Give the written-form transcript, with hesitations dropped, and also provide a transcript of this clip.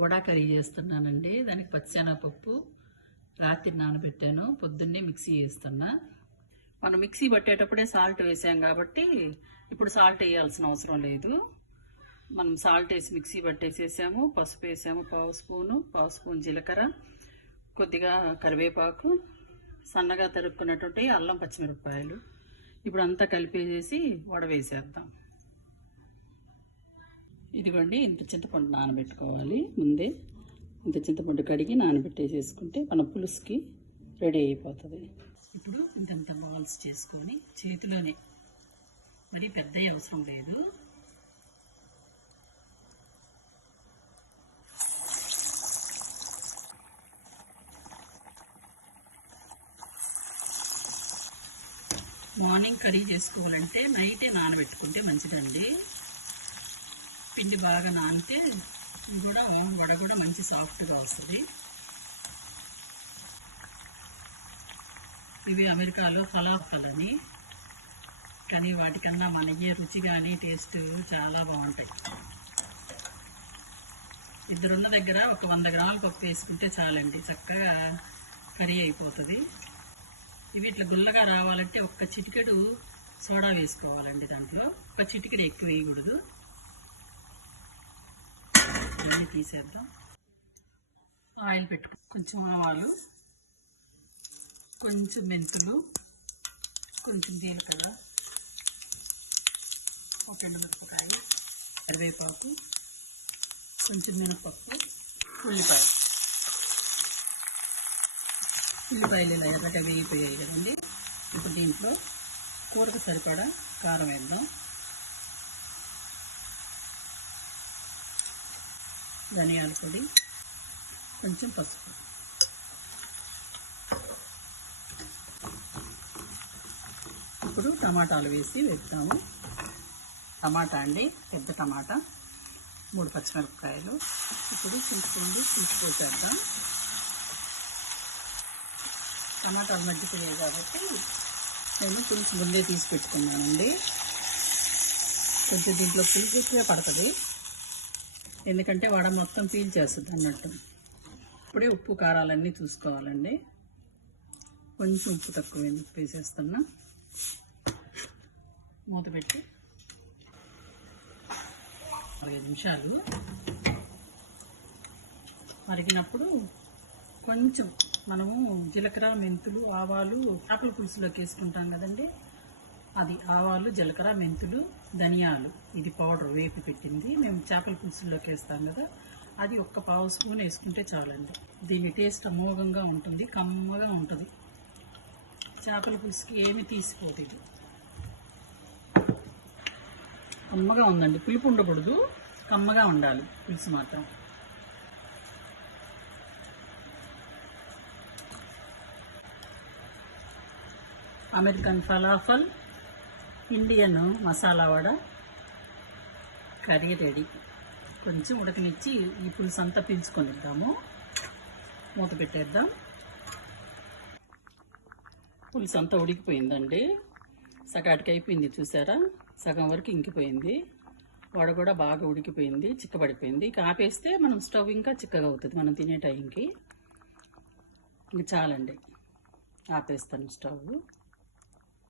Vada curry చేస్తున్నానండి. దానికి పచ్చిశనగపప్పు రాత్రి నానబెట్టాను, పొద్దున్నే మిక్సీ వేస్తున్నా. మనం మిక్సీ పట్టేటప్పుడే సాల్ట్ వేసాం కాబట్టి ఇప్పుడు సాల్ట్ వేయాల్సిన అవసరం లేదు. మనం సాల్ట్ వేసి మిక్సీ పట్టేసేసాము. పసుపు వేసాము పావు స్పూన్ జీలకర్ర, కొద్దిగా కరివేపాకు, సన్నగా తరుక్కున్నటువంటి అల్లం పచ్చిమిరపకాయలు. ఇప్పుడు అంతా కలిపేసేసి వడవేసేద్దాం. ఇదిగోండి, ఇంత చింతపండు నానబెట్టుకోవాలి. ముందే ఇంత చింతపండు కడిగి నానబెట్టేసేసుకుంటే మన పులుసుకి రెడీ అయిపోతుంది. ఇప్పుడు ఇంతంత బాల్స్ చేసుకొని చేతిలోనే, మరి పెద్ద అవసరం లేదు, మార్నింగ్ కర్రీ చేసుకోవాలంటే నైటే నానబెట్టుకుంటే మంచిదండి. పిండి బాగా నానితే వడ కూడా మంచి సాఫ్ట్గా వస్తుంది. ఇవి అమెరికాలో ఫలాఫల్ అని, కానీ వాటికన్నా మనకి రుచి కానీ టేస్ట్ చాలా బాగుంటాయి. ఇద్దరున్న దగ్గర ఒక 100 గ్రాముల పప్పు వేసుకుంటే చాలండి, చక్కగా కర్రీ అయిపోతుంది. ఇవి ఇట్లా గుల్లగా రావాలంటే ఒక్క చిటికెడు సోడా వేసుకోవాలండి. దాంట్లో ఒక చిటికెడు ఎక్కువ వేయకూడదు. అన్నీ తీసేద్దాం. ఆయిల్ పెట్టుకో, కొంచెం ఆవాలు, కొంచెం మెంతులు, కొంచెం జీలకర్ర, ఒక మిరపకాయ, కరివేపాకు, కొంచెం మినపప్పు, ఉల్లిపాయలు ఇలా ఎర్రగా వేగిపోయాయి కదండి. ఇప్పుడు దీంట్లో కూరకు సరిపడా కారం వేద్దాం, ధనియాల పొడి, కొంచెం పసుపు. ఇప్పుడు టమాటాలు వేసి వేస్తాము. టమాటా అండి, పెద్ద టమాటా, 3 పచ్చిమిరపకాయలు. ఇప్పుడు తీసిపోసేద్దాం. టమాటాలు మగ్గిపోయాయి కాబట్టి నేను పులుసు ముందే తీసి పెట్టుకున్నానండి. కొంచెం దీంట్లో పులుసు ఎక్కువే పడుతుంది, ఎందుకంటే వడ మొత్తం పీల్చేస్తుంది అన్నట్టు. ఇప్పుడే ఉప్పు కారాలన్నీ చూసుకోవాలండి. కొంచెం ఉప్పు తక్కువ వేసేస్తున్నా. మూత పెట్టి 5 నిమిషాలు మరిగినప్పుడు కొంచెం మనము జీలకర్ర, మెంతులు, ఆవాలు చేపల పులుసులోకి వేసుకుంటాం కదండి, అది ఆవాలు, జీలకర్ర, మెంతులు, ధనియాలు, ఇది పౌడర్ వేపి పెట్టింది. మేము చేపల పులుసులోకి వేస్తాం కదా, అది ఒక్క పావు స్పూన్ వేసుకుంటే చాలండి. దీని టేస్ట్ అమోఘంగా ఉంటుంది, కమ్మగా ఉంటుంది. చేపల పులుసుకి ఏమి తీసిపోదు. ఇది కమ్మగా ఉందండి, పులుపు ఉండకూడదు, కమ్మగా ఉండాలి పులుసు మాత్రం. American falafel, Indian masala vada curry ready. కొంచెం ఉడకనిచ్చి ఈ పులుసు అంతా పీల్చుకొనిద్దాము. మూత పెట్టేద్దాం. పులుసు అంతా ఉడికిపోయిందండి, సగాటికి అయిపోయింది. చూసారా, సగం వరకు ఇంకిపోయింది. వడ కూడా బాగా ఉడికిపోయింది, చిక్కబడిపోయింది. ఇక ఆపేస్తే మనం స్టవ్ ఇంకా చిక్కగా అవుతుంది మనం తినే టైంకి. ఇంక చాలండి, ఆపేస్తాను స్టవ్.